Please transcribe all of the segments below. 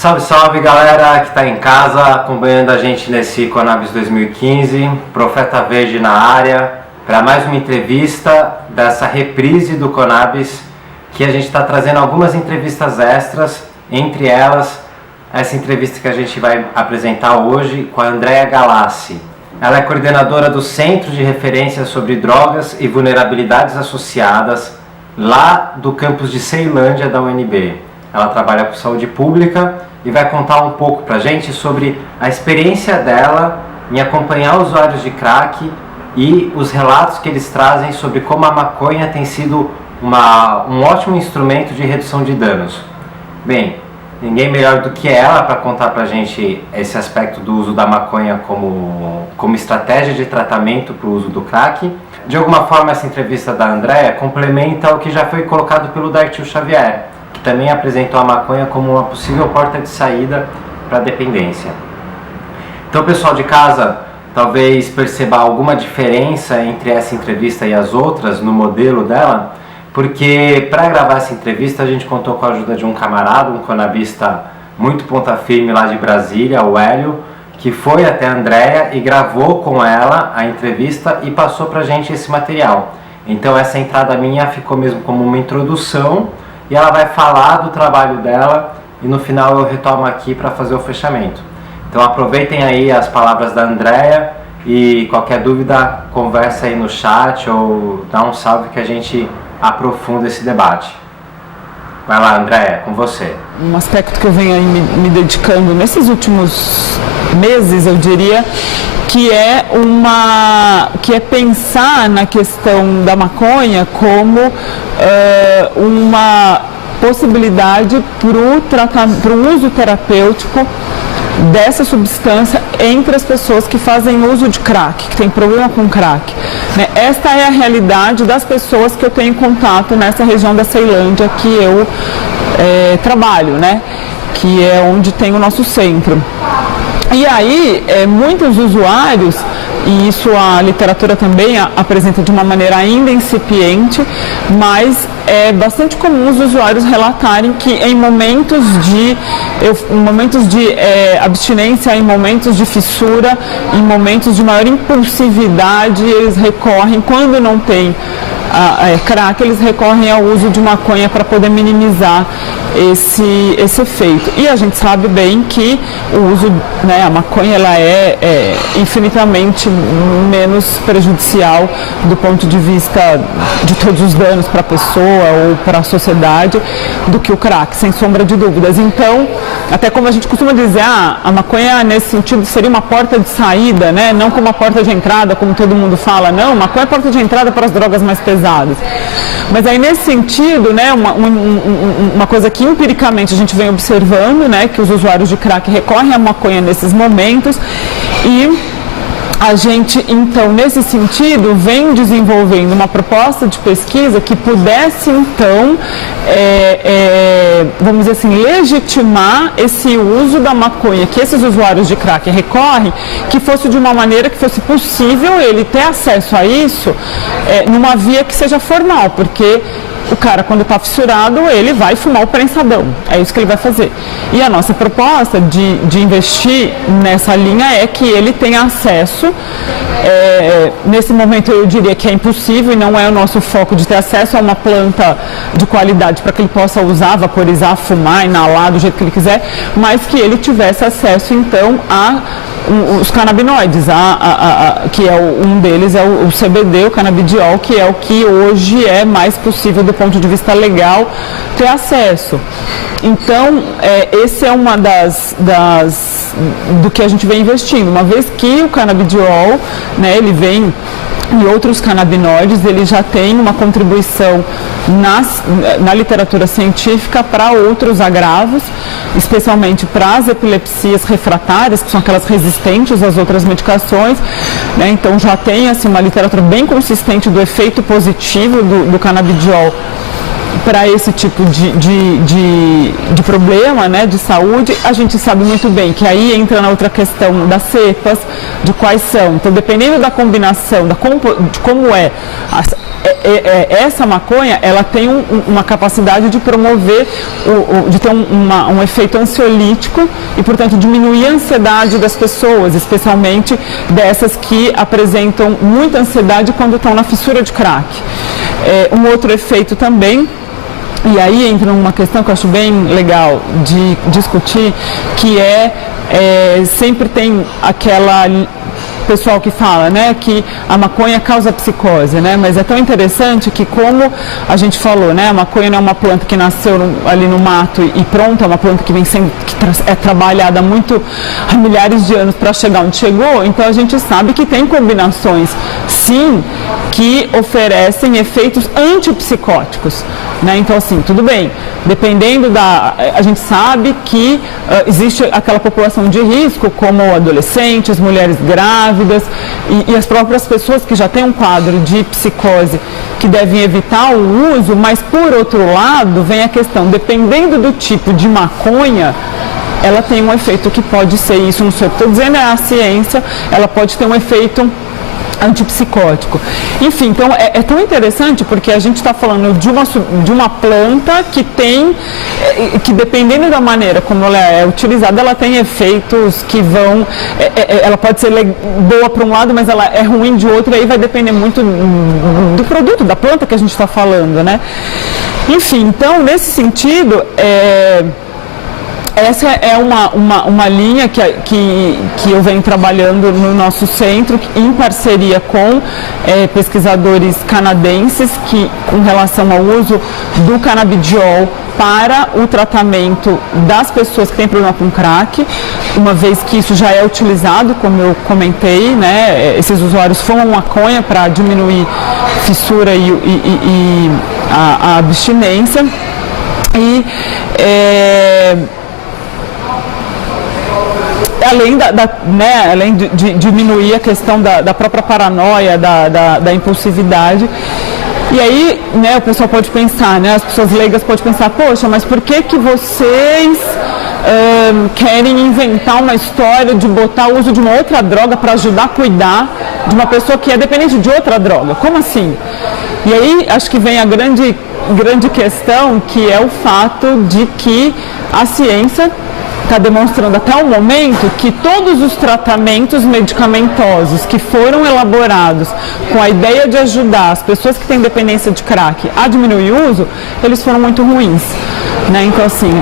Salve, salve galera que está em casa acompanhando a gente nesse Conabis 2015, Profeta Verde na área, para mais uma entrevista dessa reprise do Conabis, que a gente está trazendo algumas entrevistas extras, entre elas essa entrevista que a gente vai apresentar hoje com a Andrea Galassi. Ela é coordenadora do Centro de Referência sobre Drogas e Vulnerabilidades Associadas, lá do campus de Ceilândia da UNB. Ela trabalha com saúde pública e vai contar um pouco pra gente sobre a experiência dela em acompanhar usuários de crack e os relatos que eles trazem sobre como a maconha tem sido um ótimo instrumento de redução de danos. Bem, ninguém melhor do que ela para contar pra gente esse aspecto do uso da maconha como estratégia de tratamento para o uso do crack. De alguma forma, essa entrevista da Andrea complementa o que já foi colocado pelo Dartil Xavier, que também apresentou a maconha como uma possível porta de saída para a dependência. Então, pessoal de casa, talvez perceba alguma diferença entre essa entrevista e as outras no modelo dela, porque para gravar essa entrevista a gente contou com a ajuda de um camarada, um conabista muito ponta firme lá de Brasília, o Hélio, que foi até a Andrea e gravou com ela a entrevista e passou pra gente esse material. Então essa entrada minha ficou mesmo como uma introdução e ela vai falar do trabalho dela e no final eu retomo aqui para fazer o fechamento. Então aproveitem aí as palavras da Andrea e qualquer dúvida conversa aí no chat ou dá um salve que a gente aprofunda esse debate. Vai lá, Andrea, com você. Um aspecto que eu venho aí me dedicando nesses últimos meses, eu diria, que é pensar na questão da maconha como uma possibilidade para o uso terapêutico dessa substância entre as pessoas que fazem uso de crack, que tem problema com crack. Esta é a realidade das pessoas que eu tenho contato nessa região da Ceilândia que eu trabalho, que é onde tem o nosso centro. E aí, muitos usuários, e isso a literatura também apresenta de uma maneira ainda incipiente, mas é bastante comum os usuários relatarem que em momentos de abstinência, em momentos de fissura, em momentos de maior impulsividade, eles recorrem, quando não tem crack, eles recorrem ao uso de maconha para poder minimizar esse efeito. E a gente sabe bem que o uso, a maconha, ela é infinitamente menos prejudicial do ponto de vista de todos os danos para a pessoa ou para a sociedade do que o crack, sem sombra de dúvidas. Então, até como a gente costuma dizer, a maconha nesse sentido seria uma porta de saída, não como uma porta de entrada, como todo mundo fala, não, maconha é porta de entrada para as drogas mais pesadas. Mas aí nesse sentido, uma coisa que empiricamente a gente vem observando, que os usuários de crack recorrem à maconha nesses momentos e a gente, então, nesse sentido, vem desenvolvendo uma proposta de pesquisa que pudesse, então, vamos dizer assim, legitimar esse uso da maconha que esses usuários de crack recorrem, que fosse de uma maneira que fosse possível ele ter acesso a isso numa via que seja formal, porque o cara, quando está fissurado, ele vai fumar o prensadão. É isso que ele vai fazer. E a nossa proposta de investir nessa linha é que ele tenha acesso. Nesse momento eu diria que é impossível e não é o nosso foco de ter acesso a uma planta de qualidade para que ele possa usar, vaporizar, fumar, inalar do jeito que ele quiser, mas que ele tivesse acesso então os canabinoides, que um deles é o CBD, o canabidiol, que é o que hoje é mais possível do ponto de vista legal ter acesso. Então, esse é uma do que a gente vem investindo, uma vez que o canabidiol, ele vem e outros canabinoides, ele já tem uma contribuição na literatura científica para outros agravos, especialmente para as epilepsias refratárias, que são aquelas resistentes às outras medicações, então já tem uma literatura bem consistente do efeito positivo do canabidiol para esse tipo de problema, né, de saúde. A gente sabe muito bem que aí entra na outra questão das cepas, de quais são. Então, dependendo da combinação, de como é essa maconha, ela tem uma capacidade de promover, de ter um efeito ansiolítico e, portanto, diminuir a ansiedade das pessoas, especialmente dessas que apresentam muita ansiedade quando estão na fissura de crack. Um outro efeito também, e aí entra uma questão que eu acho bem legal de discutir, que sempre tem aquela pessoal que fala, né, que a maconha causa psicose, né, mas é tão interessante que, como a gente falou, né, a maconha não é uma planta que nasceu ali no mato e pronto, é uma planta que vem sendo, é trabalhada há milhares de anos para chegar onde chegou. Então a gente sabe que tem combinações, sim, que oferecem efeitos antipsicóticos, né? Então, assim, tudo bem, dependendo a gente sabe que existe aquela população de risco, como adolescentes, mulheres grávidas e as próprias pessoas que já têm um quadro de psicose, que devem evitar o uso, mas, por outro lado, vem a questão, dependendo do tipo de maconha, ela tem um efeito que pode ser, isso não sei o que estou dizendo, é a ciência, ela pode ter um efeito antipsicótico. Enfim, então é tão interessante porque a gente está falando de uma planta que dependendo da maneira como ela é utilizada, ela tem efeitos que vão, ela pode ser boa para um lado, mas ela é ruim de outro, e aí vai depender muito do produto, da planta que a gente está falando, né? Enfim, então, nesse sentido, essa é uma linha que eu venho trabalhando no nosso centro, em parceria com pesquisadores canadenses, com relação ao uso do canabidiol para o tratamento das pessoas que têm problema com crack, uma vez que isso já é utilizado, como eu comentei, né, esses usuários fumam maconha para diminuir fissura e a abstinência. E além de diminuir a questão da própria paranoia, da impulsividade. E aí, né, o pessoal pode pensar, né, as pessoas leigas podem pensar, poxa, mas por que vocês querem inventar uma história de botar o uso de uma outra droga para ajudar a cuidar de uma pessoa que é dependente de outra droga? Como assim? E aí, acho que vem a grande questão, que é o fato de que a ciência está demonstrando até o momento que todos os tratamentos medicamentosos que foram elaborados com a ideia de ajudar as pessoas que têm dependência de crack a diminuir o uso, eles foram muito ruins, né? Então, assim,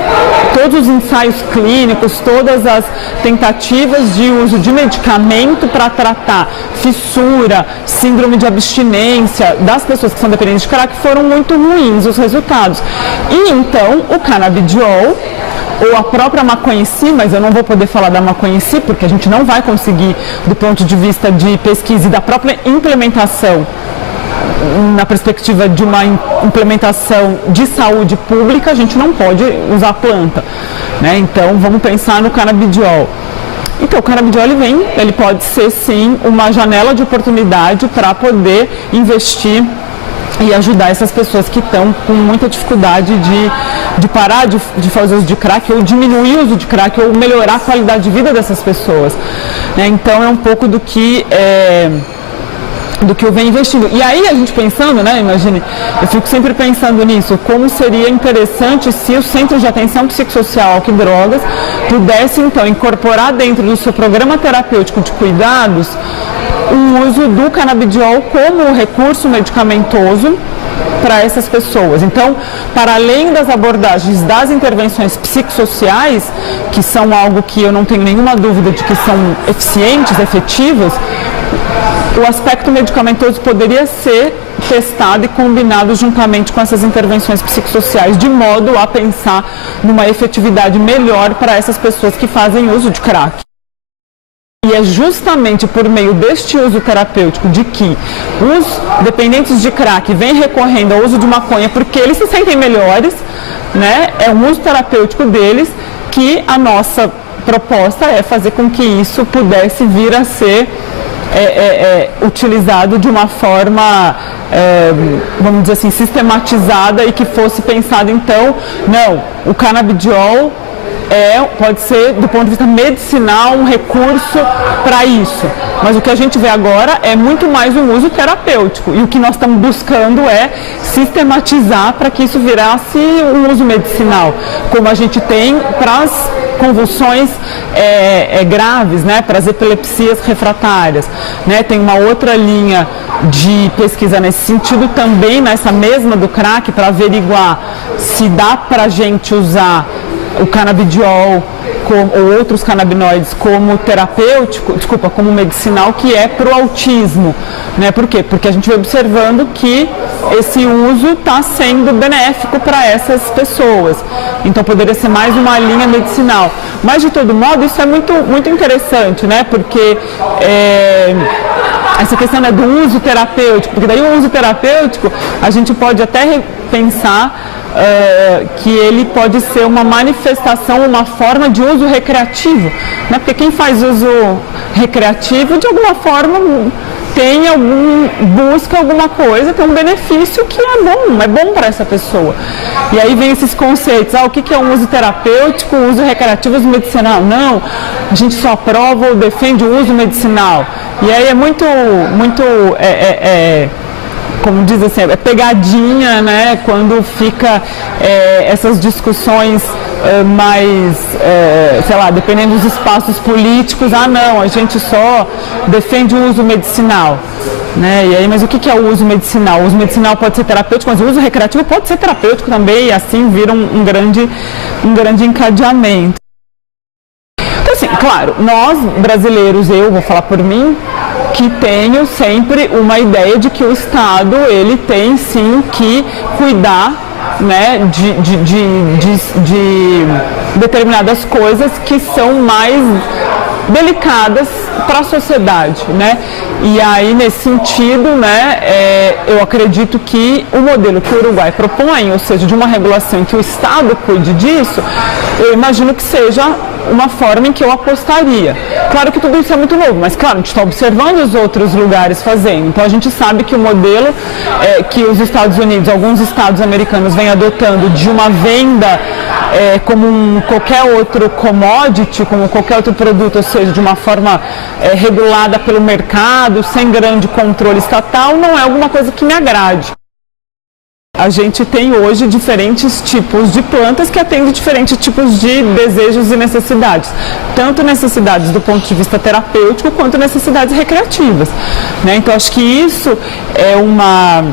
todos os ensaios clínicos, todas as tentativas de uso de medicamento para tratar fissura, síndrome de abstinência das pessoas que são dependentes de crack foram muito ruins os resultados. E então o canabidiol, ou a própria maconha em si, mas eu não vou poder falar da maconha em si, porque a gente não vai conseguir, do ponto de vista de pesquisa e da própria implementação, na perspectiva de uma implementação de saúde pública, a gente não pode usar a planta, né? Então vamos pensar no canabidiol. Então o canabidiol ele pode ser sim uma janela de oportunidade para poder investir e ajudar essas pessoas que estão com muita dificuldade de parar de fazer uso de crack, ou diminuir o uso de crack, ou melhorar a qualidade de vida dessas pessoas, né? Então é um pouco do que eu venho investindo. E aí a gente pensando, né, imagine, eu fico sempre pensando nisso, como seria interessante se os centros de atenção psicossocial, álcool e drogas pudessem então incorporar dentro do seu programa terapêutico de cuidados o uso do canabidiol como recurso medicamentoso para essas pessoas. Então, para além das abordagens das intervenções psicossociais, que são algo que eu não tenho nenhuma dúvida de que são eficientes, efetivas, o aspecto medicamentoso poderia ser testado e combinado juntamente com essas intervenções psicossociais, de modo a pensar numa efetividade melhor para essas pessoas que fazem uso de crack. E é justamente por meio deste uso terapêutico de que os dependentes de crack vêm recorrendo ao uso de maconha porque eles se sentem melhores, né? É um uso terapêutico deles, que a nossa proposta é fazer com que isso pudesse vir a ser utilizado de uma forma, vamos dizer assim, sistematizada e que fosse pensado então, não, o canabidiol pode ser, do ponto de vista medicinal, um recurso para isso. Mas o que a gente vê agora é muito mais um uso terapêutico. E o que nós estamos buscando é sistematizar para que isso virasse um uso medicinal, como a gente tem para as convulsões graves, né, para as epilepsias refratárias. Né? Tem uma outra linha de pesquisa nesse sentido também, nessa mesma do crack, para se dá para a gente usar o canabidiol ou outros canabinoides como terapêutico, como medicinal, que é para o autismo. Né? Por quê? Porque a gente vai observando que esse uso está sendo benéfico para essas pessoas. Então poderia ser mais uma linha medicinal. Mas de todo modo isso é muito, muito interessante, né? Porque essa questão do uso terapêutico, porque daí o uso terapêutico a gente pode até pensar que ele pode ser uma manifestação, uma forma de uso recreativo, né? Porque quem faz uso recreativo, de alguma forma, busca alguma coisa, tem um benefício que é bom para essa pessoa. E aí vem esses conceitos, o que é um uso terapêutico, uso recreativo, uso medicinal? Não, a gente só aprova ou defende o uso medicinal. E aí é muito como diz assim, é pegadinha, né, quando fica essas discussões mais, sei lá, dependendo dos espaços políticos, não, a gente só defende o uso medicinal. Né? E aí, mas o que é o uso medicinal? O uso medicinal pode ser terapêutico, mas o uso recreativo pode ser terapêutico também, e assim vira um grande encadeamento. Então, assim, claro, nós brasileiros, eu vou falar por mim, que tenho sempre uma ideia de que o Estado, ele tem sim que cuidar, né, de determinadas coisas que são mais delicadas para a sociedade, né? E aí, nesse sentido, né, eu acredito que o modelo que o Uruguai propõe, ou seja, de uma regulação em que o Estado cuide disso, eu imagino que seja uma forma em que eu apostaria. Claro que tudo isso é muito novo, mas claro, a gente está observando os outros lugares fazendo. Então a gente sabe que o modelo que os Estados Unidos, alguns estados americanos vêm adotando de uma venda como qualquer outro commodity, como qualquer outro produto, ou seja, de uma forma regulada pelo mercado, sem grande controle estatal, não é alguma coisa que me agrade. A gente tem hoje diferentes tipos de plantas que atendem diferentes tipos de desejos e necessidades, tanto necessidades do ponto de vista terapêutico quanto necessidades recreativas, né? Então acho que isso é uma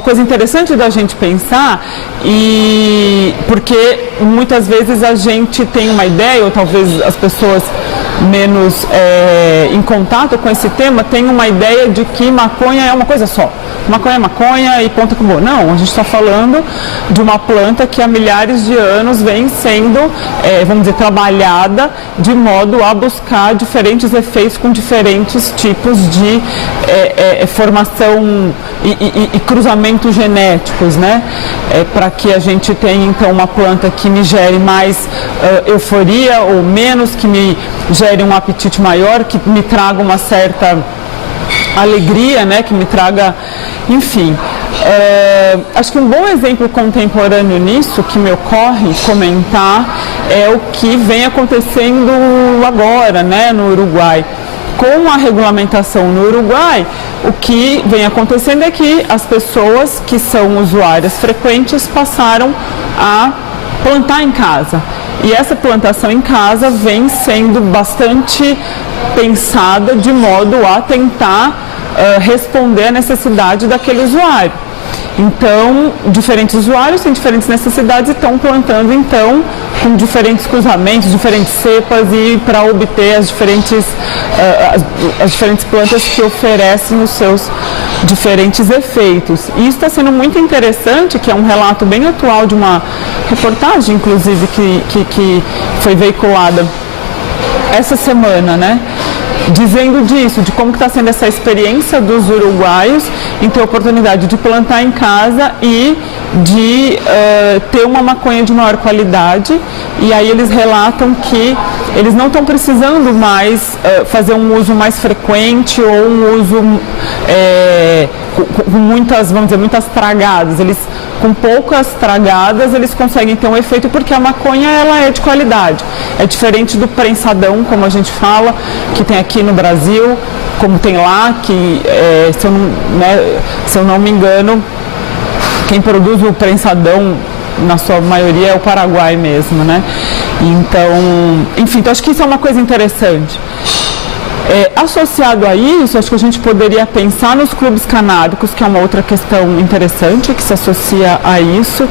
coisa interessante da gente pensar, e porque muitas vezes a gente tem uma ideia, ou talvez as pessoas menos em contato com esse tema têm uma ideia de que maconha é uma coisa só. Maconha é maconha e ponto, acabou. Não, a gente está falando de uma planta que há milhares de anos vem sendo, vamos dizer, trabalhada de modo a buscar diferentes efeitos com diferentes tipos de formação e cruzamentos genéticos, né? Para que a gente tenha então uma planta que me gere mais euforia ou menos, que me gere um apetite maior, que me traga uma certa alegria, né? Que me traga, enfim. Acho que um bom exemplo contemporâneo nisso que me ocorre comentar é o que vem acontecendo agora, né, no Uruguai. Com a regulamentação no Uruguai, o que vem acontecendo é que as pessoas que são usuárias frequentes passaram a plantar em casa. E essa plantação em casa vem sendo bastante pensada de modo a tentar responder à necessidade daquele usuário. Então, diferentes usuários têm diferentes necessidades e estão plantando, então, com diferentes cruzamentos, diferentes cepas, e para obter as diferentes plantas que oferecem os seus diferentes efeitos. E isso está sendo muito interessante, que é um relato bem atual de uma reportagem, inclusive, que foi veiculada essa semana, né? dizendo disso, de como está sendo essa experiência dos uruguaios em ter a oportunidade de plantar em casa e de ter uma maconha de maior qualidade. E aí eles relatam que eles não estão precisando mais fazer um uso mais frequente ou um uso com muitas, vamos dizer, muitas tragadas. Eles, com poucas tragadas, eles conseguem ter um efeito porque a maconha ela é de qualidade. É diferente do prensadão, como a gente fala, que tem aqui no Brasil, como tem lá, que se eu não me engano, quem produz o prensadão na sua maioria é o Paraguai mesmo, né? Então, enfim, então acho que isso é uma coisa interessante. Associado a isso, acho que a gente poderia pensar nos clubes canábicos, que é uma outra questão interessante que se associa a isso.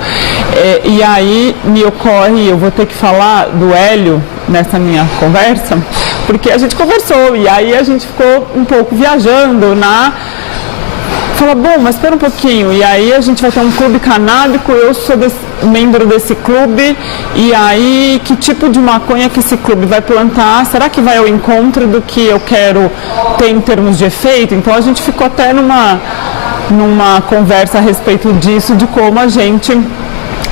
E aí me ocorre, eu vou ter que falar do Hélio nessa minha conversa, porque a gente conversou e aí a gente ficou um pouco viajando fala, bom, mas espera um pouquinho, e aí a gente vai ter um clube canábico, eu sou membro desse clube, e aí que tipo de maconha que esse clube vai plantar? Será que vai ao encontro do que eu quero ter em termos de efeito? Então a gente ficou até numa conversa a respeito disso, de como a gente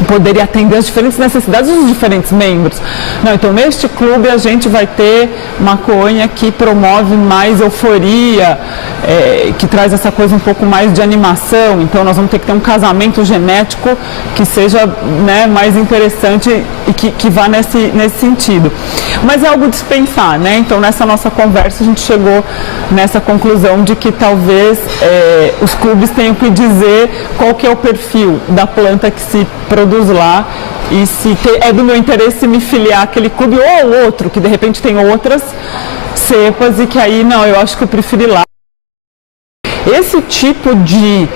poderia atender as diferentes necessidades dos diferentes membros. Não, então neste clube a gente vai ter maconha que promove mais euforia, que traz essa coisa um pouco mais de animação, então nós vamos ter que ter um casamento genético que seja, né, mais interessante e que vá nesse sentido. Mas é algo de se pensar, né? Então nessa nossa conversa a gente chegou nessa conclusão de que talvez os clubes tenham que dizer qual que é o perfil da planta que se produz lá e se é do meu interesse me filiar àquele clube ou outro, que de repente tem outras cepas e que aí, não, eu acho que eu prefiro ir lá. Esse tipo de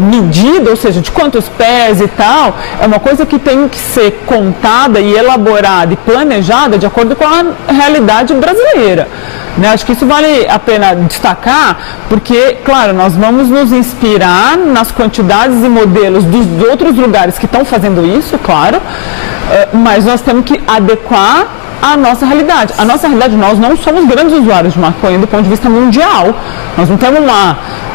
medida, ou seja, de quantos pés e tal, é uma coisa que tem que ser contada e elaborada e planejada de acordo com a realidade brasileira. Né? Acho que isso vale a pena destacar, porque, claro, nós vamos nos inspirar nas quantidades e modelos dos outros lugares que estão fazendo isso, claro, mas nós temos que adequar a nossa realidade. A nossa realidade, nós não somos grandes usuários de maconha do ponto de vista mundial. Nós não temos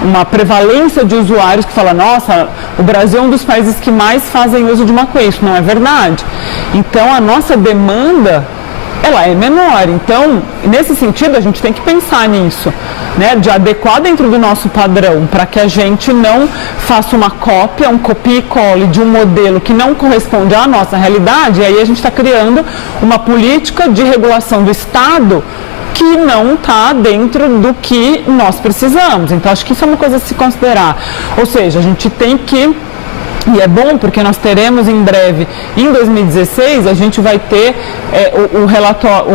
uma prevalência de usuários que fala, nossa, o Brasil é um dos países que mais fazem uso de maconha. Isso não é verdade. Então, a nossa demanda, ela é menor. Então, nesse sentido, a gente tem que pensar nisso, né, de adequar dentro do nosso padrão, para que a gente não faça uma cópia, um copia e cole de um modelo que não corresponde à nossa realidade, e aí a gente está criando uma política de regulação do Estado que não está dentro do que nós precisamos. Então, acho que isso é uma coisa a se considerar. Ou seja, a gente tem que... E é bom porque nós teremos em breve, em 2016, a gente vai ter o relatório,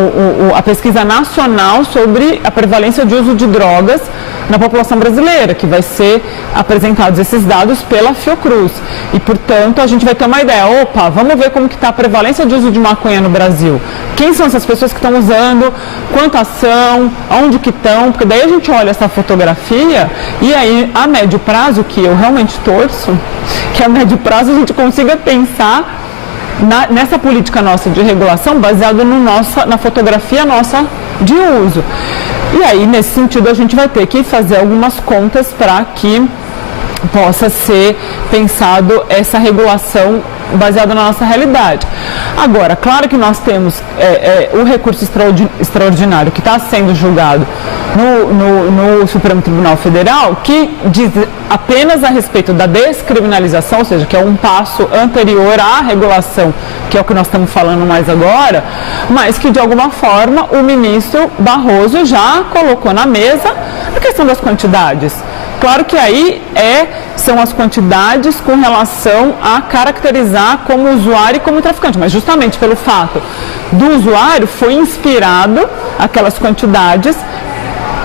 a pesquisa nacional sobre a prevalência de uso de drogas na população brasileira, que vai ser apresentados esses dados pela Fiocruz. E, portanto, a gente vai ter uma ideia, opa, vamos ver como que está a prevalência de uso de maconha no Brasil. Quem são essas pessoas que estão usando, quantas são, onde que estão, porque daí a gente olha essa fotografia e aí, a médio prazo, que eu realmente torço, que a médio prazo a gente consiga pensar nessa política nossa de regulação baseada na fotografia nossa de uso. E aí, nesse sentido, a gente vai ter que fazer algumas contas para que possa ser pensado essa regulação baseada na nossa realidade. Agora, claro que nós temos o recurso extraordinário que está sendo julgado no Supremo Tribunal Federal, que diz apenas a respeito da descriminalização, ou seja, que é um passo anterior à regulação, que é o que nós estamos falando mais agora, mas que de alguma forma o ministro Barroso já colocou na mesa a questão das quantidades. Claro que aí são as quantidades com relação a caracterizar como usuário e como traficante, mas justamente pelo fato do usuário foi inspirado aquelas quantidades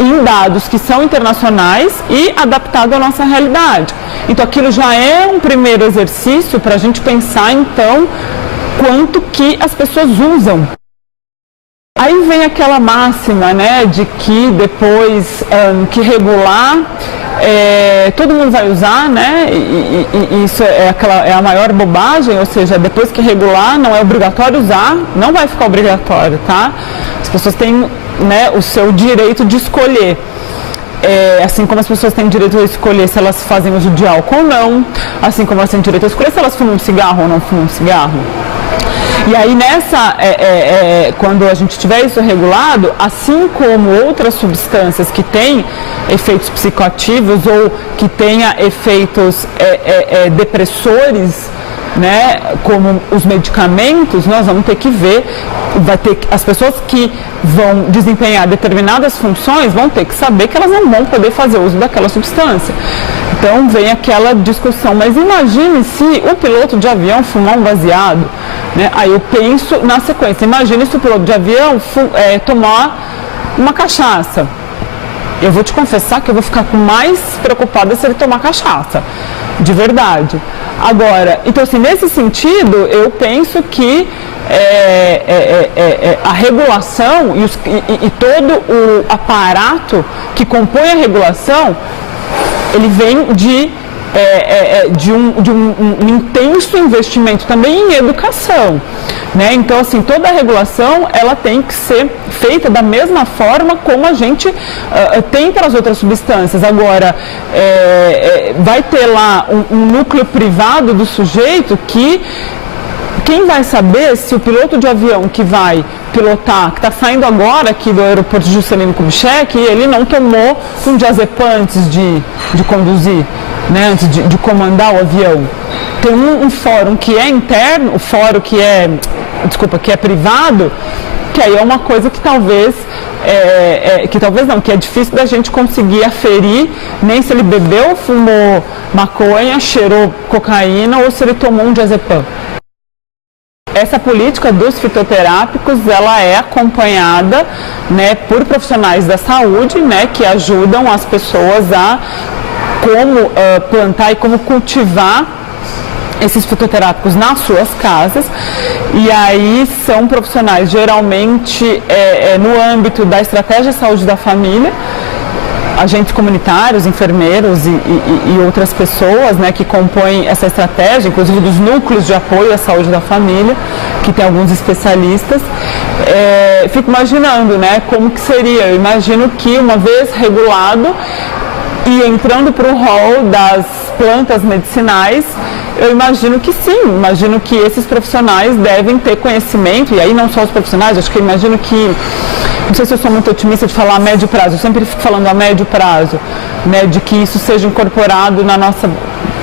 em dados que são internacionais e adaptado à nossa realidade. Então aquilo já é um primeiro exercício para a gente pensar então quanto que as pessoas usam. Aí vem aquela máxima, né, de que depois que regular, todo mundo vai usar, né, e isso é a maior bobagem, ou seja, depois que regular não é obrigatório usar, não vai ficar obrigatório, tá? As pessoas têm né, o seu direito de escolher. Assim como as pessoas têm direito a escolher se elas fazem uso de álcool ou não, assim como elas têm direito a escolher se elas fumam um cigarro ou não fumam um cigarro. E aí quando a gente tiver isso regulado, assim como outras substâncias que têm efeitos psicoativos ou que tenha efeitos depressores, né, como os medicamentos, nós vamos ter que ver, as pessoas que vão desempenhar determinadas funções vão ter que saber que elas não vão poder fazer uso daquela substância. Então vem aquela discussão, mas imagine se o piloto de avião fumar um baseado, né? Aí eu penso na sequência, imagine se o piloto de avião tomar uma cachaça. Eu vou te confessar que eu vou ficar mais preocupada se ele tomar cachaça, de verdade. Agora, então assim, nesse sentido, eu penso que a regulação e todo o aparato que compõe a regulação, ele vem de um intenso investimento também em educação, né? Então, assim, toda a regulação ela tem que ser feita da mesma forma como a gente tem para as outras substâncias. Agora, vai ter lá um núcleo privado do sujeito que quem vai saber se o piloto de avião que vai pilotar, que está saindo agora aqui do aeroporto Juscelino Kubitschek, ele não tomou um diazepam antes de conduzir, né, antes de comandar o avião. Tem um fórum que é interno, o fórum que é privado, que aí é uma coisa que talvez que é difícil da gente conseguir aferir, nem se ele bebeu, fumou maconha, cheirou cocaína ou se ele tomou um diazepam. Essa política dos fitoterápicos, ela é acompanhada, né, por profissionais da saúde, né, que ajudam as pessoas a como plantar e como cultivar esses fitoterápicos nas suas casas. E aí são profissionais geralmente no âmbito da estratégia de saúde da família, agentes comunitários, enfermeiros e outras pessoas, né, que compõem essa estratégia, inclusive dos núcleos de apoio à saúde da família, que tem alguns especialistas. Fico imaginando, né, como que seria. Eu imagino que uma vez regulado e entrando para o rol das plantas medicinais, eu imagino que sim, imagino que esses profissionais devem ter conhecimento, e aí não só os profissionais, acho que eu imagino que, não sei se eu sou muito otimista de falar a médio prazo, eu sempre fico falando a médio prazo, né, de que isso seja incorporado na nossa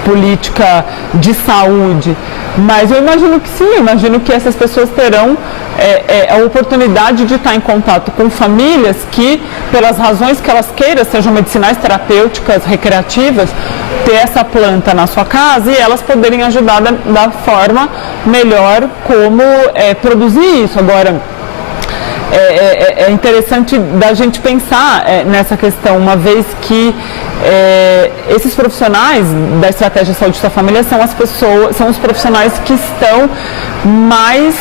política de saúde, mas eu imagino que sim, eu imagino que essas pessoas terão a oportunidade de estar em contato com famílias que, pelas razões que elas queiram, sejam medicinais, terapêuticas, recreativas, ter essa planta na sua casa e elas poderem ajudar da forma melhor como produzir isso. Agora, é interessante da gente pensar nessa questão, uma vez que esses profissionais da estratégia de saúde da família são os profissionais que estão mais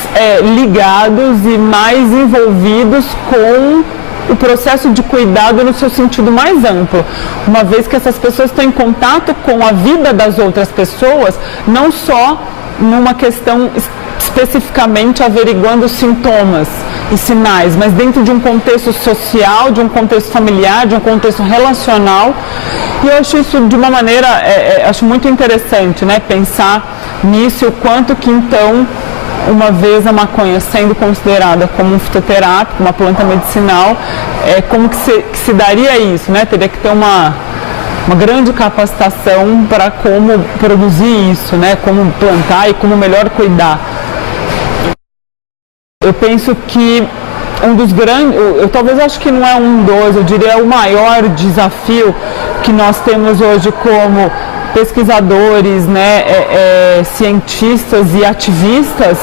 ligados e mais envolvidos com o processo de cuidado no seu sentido mais amplo, uma vez que essas pessoas estão em contato com a vida das outras pessoas, não só numa questão especificamente averiguando sintomas e sinais, mas dentro de um contexto social, de um contexto familiar, de um contexto relacional. E eu acho isso de uma maneira, acho muito interessante, né, pensar nisso, o quanto que então, uma vez a maconha sendo considerada como um fitoterápico, uma planta medicinal, como que se daria isso, né? Teria que ter uma grande capacitação para como produzir isso, né? Como plantar e como melhor cuidar. Eu penso que um dos grandes, eu talvez acho que não é eu diria o maior desafio que nós temos hoje como pesquisadores, né, cientistas e ativistas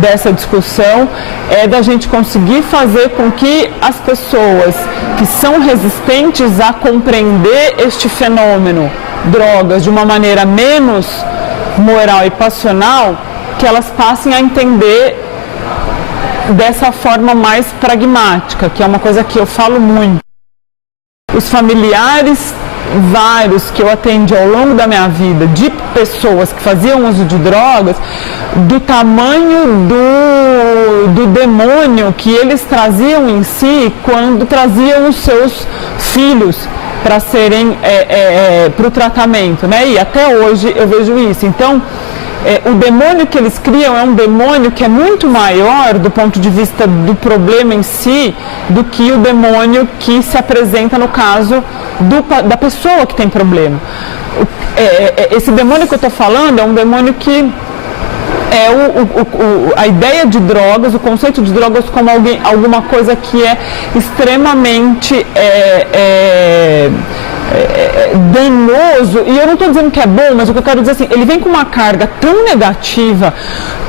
dessa discussão, é da gente conseguir fazer com que as pessoas que são resistentes a compreender este fenômeno, drogas, de uma maneira menos moral e passional, que elas passem a entender dessa forma mais pragmática, que é uma coisa que eu falo muito. Os familiares vários que eu atendi ao longo da minha vida de pessoas que faziam uso de drogas, do tamanho do demônio que eles traziam em si quando traziam os seus filhos para serem para o tratamento, né? E até hoje eu vejo isso. Então, o demônio que eles criam é um demônio que é muito maior do ponto de vista do problema em si do que o demônio que se apresenta no caso da pessoa que tem problema. Esse demônio que eu estou falando é um demônio que é a ideia de drogas, o conceito de drogas como alguma coisa que é extremamente danoso, e eu não estou dizendo que é bom, mas o que eu quero dizer assim, ele vem com uma carga tão negativa,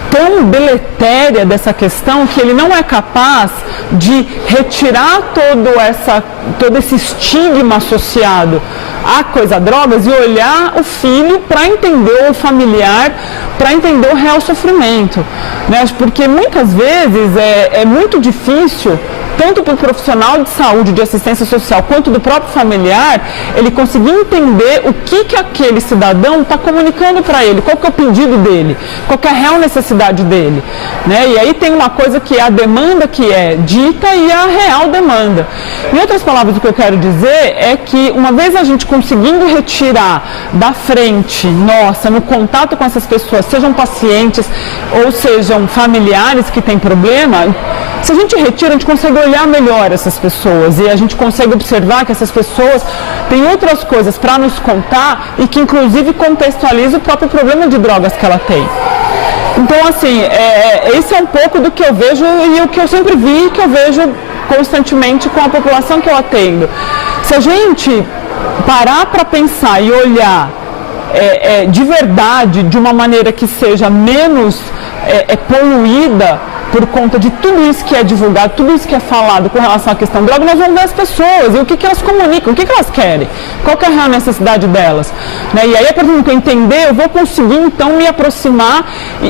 tão deletéria dessa questão, que ele não é capaz de retirar todo esse estigma associado à coisa drogas e olhar o filho para entender o familiar, para entender o real sofrimento, né? Porque muitas vezes é muito difícil, tanto para o profissional de saúde, de assistência social, quanto do próprio familiar, ele conseguir entender o que aquele cidadão está comunicando para ele, qual que é o pedido dele, qual que é a real necessidade dele, né? E aí tem uma coisa que é a demanda que é dita e a real demanda. Em outras palavras, o que eu quero dizer é que uma vez a gente conseguindo retirar da frente nossa, no contato com essas pessoas, sejam pacientes ou sejam familiares que têm problema, se a gente retira, a gente consegue olhar melhor essas pessoas e a gente consegue observar que essas pessoas têm outras coisas para nos contar e que inclusive contextualiza o próprio problema de drogas que ela tem. Então, assim, esse é um pouco do que eu vejo e o que eu sempre vi e que eu vejo constantemente com a população que eu atendo. Se a gente parar para pensar e olhar de verdade, de uma maneira que seja menos poluída por conta de tudo isso que é divulgado, tudo isso que é falado com relação à questão droga, nós vamos ver as pessoas e o que elas comunicam, o que elas querem, qual que é a real necessidade delas, né? E aí, a partir do que eu entender, eu vou conseguir então me aproximar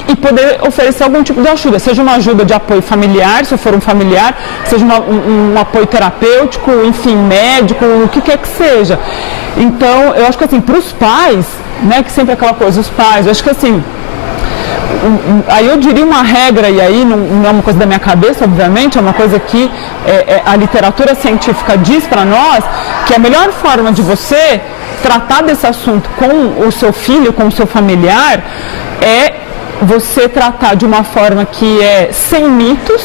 e poder oferecer algum tipo de ajuda, seja uma ajuda de apoio familiar, se eu for um familiar, seja um apoio terapêutico, enfim, médico, o que quer que seja. Então, eu acho que assim, para os pais, né, que sempre é aquela coisa, os pais, eu acho que assim, aí eu diria uma regra, e aí não é uma coisa da minha cabeça, obviamente, é uma coisa que a literatura científica diz para nós, que a melhor forma de você tratar desse assunto com o seu filho, com o seu familiar, é você tratar de uma forma que é sem mitos,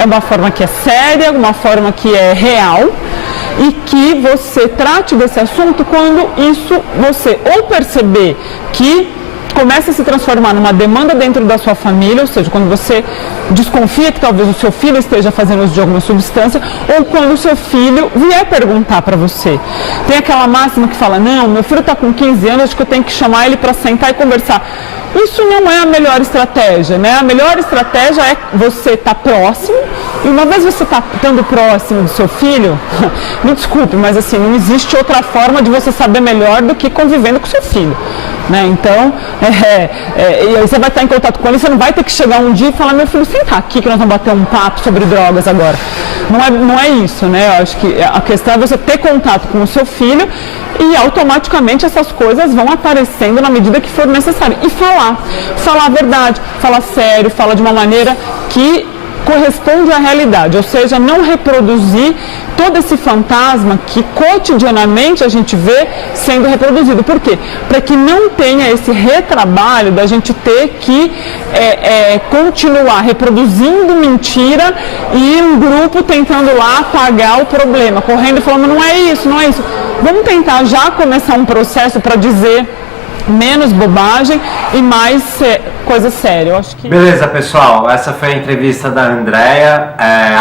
é uma forma que é séria, uma forma que é real, e que você trate desse assunto quando isso você ou perceber que começa a se transformar numa demanda dentro da sua família, ou seja, quando você desconfia que talvez o seu filho esteja fazendo uso de alguma substância, ou quando o seu filho vier perguntar para você. Tem aquela máxima que fala, não, meu filho está com 15 anos, acho que eu tenho que chamar ele para sentar e conversar. Isso não é a melhor estratégia, né? A melhor estratégia é você estar próximo, e uma vez você estando próximo do seu filho, me desculpe, mas assim, não existe outra forma de você saber melhor do que convivendo com seu filho, né? Então, e aí você vai estar em contato com ele, você não vai ter que chegar um dia e falar, meu filho, senta aqui que nós vamos bater um papo sobre drogas agora. Não é isso, né? Eu acho que a questão é você ter contato com o seu filho e automaticamente essas coisas vão aparecendo na medida que for necessário. E falar a verdade, falar sério, falar de uma maneira que corresponde à realidade, ou seja, não reproduzir todo esse fantasma que cotidianamente a gente vê sendo reproduzido. Por quê? Para que não tenha esse retrabalho da gente ter que continuar reproduzindo mentira e um grupo tentando lá apagar o problema, correndo e falando, não é isso, não é isso. Vamos tentar já começar um processo para dizer menos bobagem e mais coisa séria. Eu acho que... Beleza, pessoal, essa foi a entrevista da Andréia.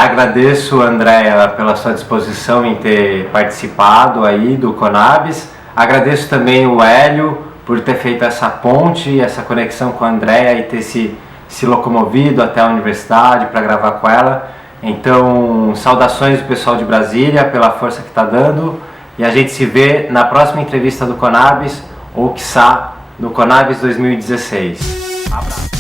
Agradeço, Andréia, pela sua disposição em ter participado aí do Conabis. Agradeço também o Hélio por ter feito essa ponte, essa conexão com a Andréia e ter se locomovido até a universidade para gravar com ela. Então, saudações do pessoal de Brasília pela força que está dando, e a gente se vê na próxima entrevista do Conabis, ou quiçá no Conabis 2016. Abraço.